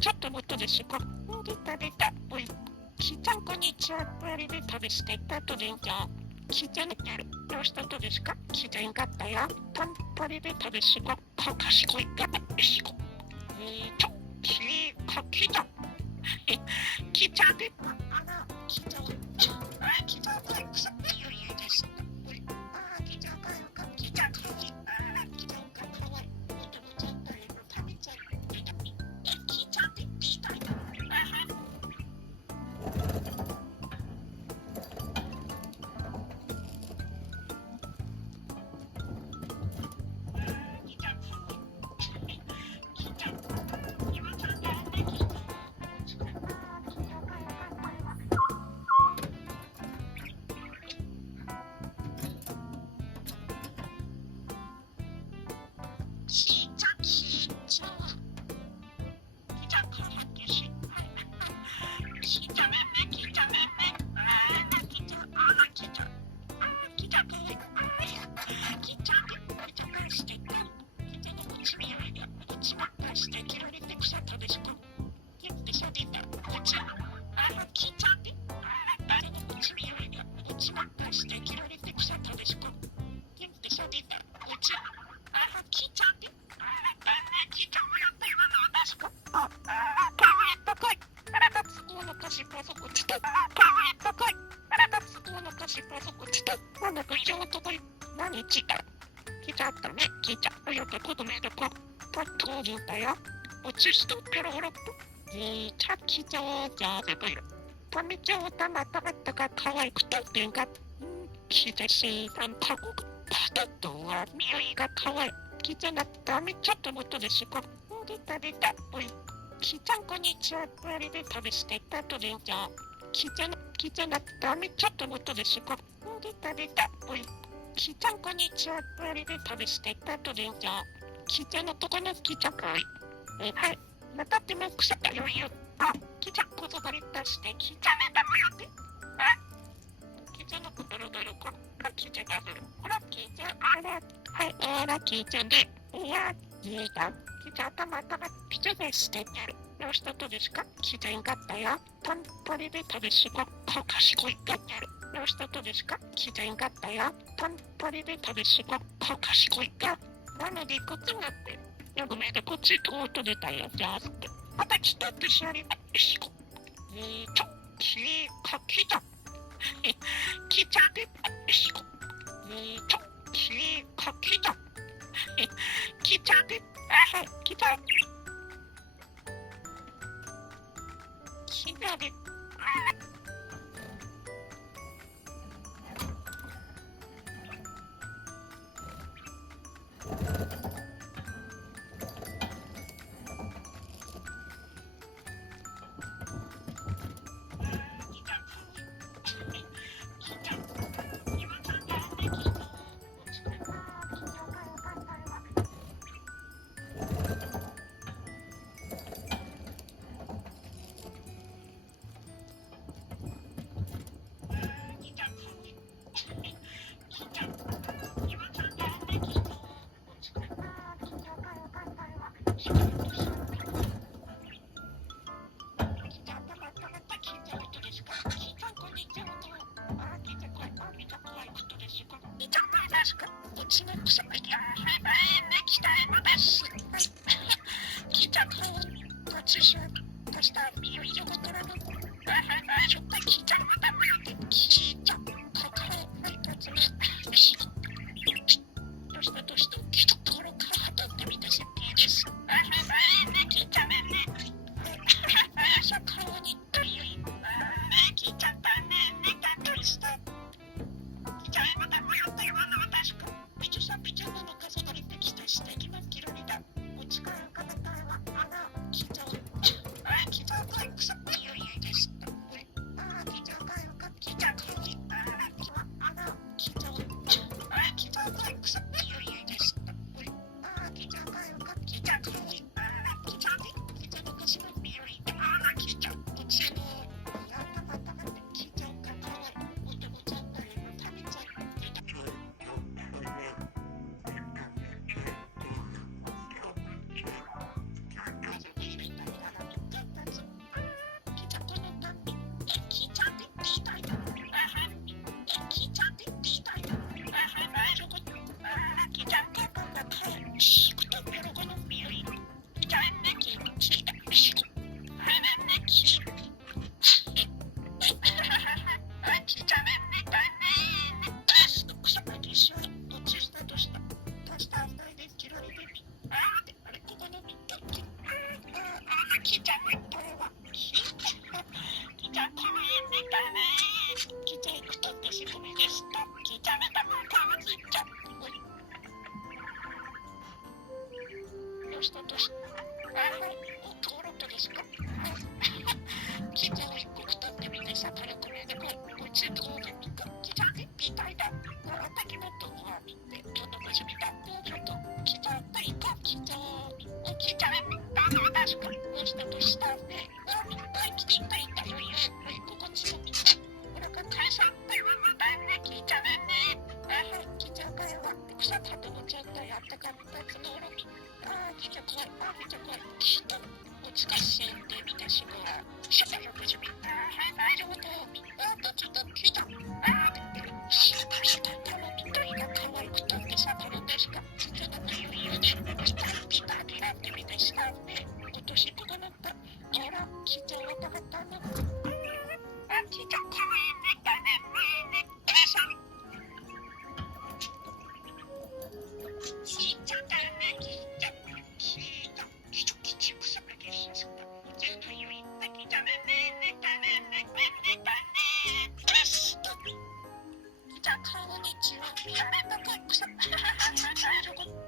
ちょっともっとですか。出た出た。おい、きーちゃんこんにちは。あれで食べしてたとでんじゃ。きーちゃんのやる。どうしたとですか。きーちゃんよかったよ。パンパリで食べすご。かかしこいか。しこ。きーちゃん。きーちゃんで。きーちゃん。きーちゃんこれ草って言うです。きーちゃんかよか。きーちゃんかわいい。きーちゃんかわいい。食べちゃう。何来た来ちゃったね来ちゃったよとことめどこパッと言ったよ落ちしとペロロッとちゃきちゃうじゃぜといるためちゃうたまたまったが可愛くてってんがきてしさんたこパタッとは匂いが可愛いきちゃなっためちょっともっとですか出た出たおいきちゃんこんにちはあれで食べしてたとでんじゃきちゃなっためちょっともっとですか出た出たおいきーちゃんこんにちは。あれで食べしてたとでんじゃ。きーちゃんのとこのきーちゃんかい。はい。またっても腐ったよいよ。きーちゃんこそばり出してきーちゃんねだもよって。きーちゃんのことろどろこ。きーちゃんがする。ほら、きーちゃん。はい、きーちゃんで。いや、きーちゃん。きーちゃん頭ピチャでしてやる。どうしたとですかきーちゃんよかったよ。パンパリで食べすご。かかしこいがやる。どうしたとですかきーちゃんよかったよ。パンパリで食べすご。かかしこいが。なのでこっちになって。ごめんね、こっちと音出たよ。じゃあ、また来たってしゃりば。しこ。きーちゃん。きーちゃんで。しこ。きーちゃん。きーちゃんで。はい、きーちゃん。きーちゃんで。どうした 기자는これは기자可愛いねかね기자行くとってしごみですと기자見たまたまじっちゃどうしたどうしたはい登録ですか기자を一個取ってみてさこれこれでこいつどうで見た기자ねみたいだ私も動画見てちょっと無事見た動画と기자と行こう기자 기자ねどうですかどうしたどうしたね来ていたいたよここにしようこれが会社ってはまだね聞いちゃうね聞いちゃうからは草食べもちゃんとやってかったつのろに聞いちゃ怖い聞いちゃ怖い難しいんでみたしごは社会を始めた大丈夫だどっちだ聞いた知らない人だろみたいな可愛くたってさこるんですかちょっと余裕でピタリなってみてしたね今年ここなったあら聞いちゃわなかったね聞いちゃ可愛いねだね聞いちゃだね聞いちゃきちくさめです全部言いなきだねねだねねですじゃあこんにちはやめとけくさ大丈夫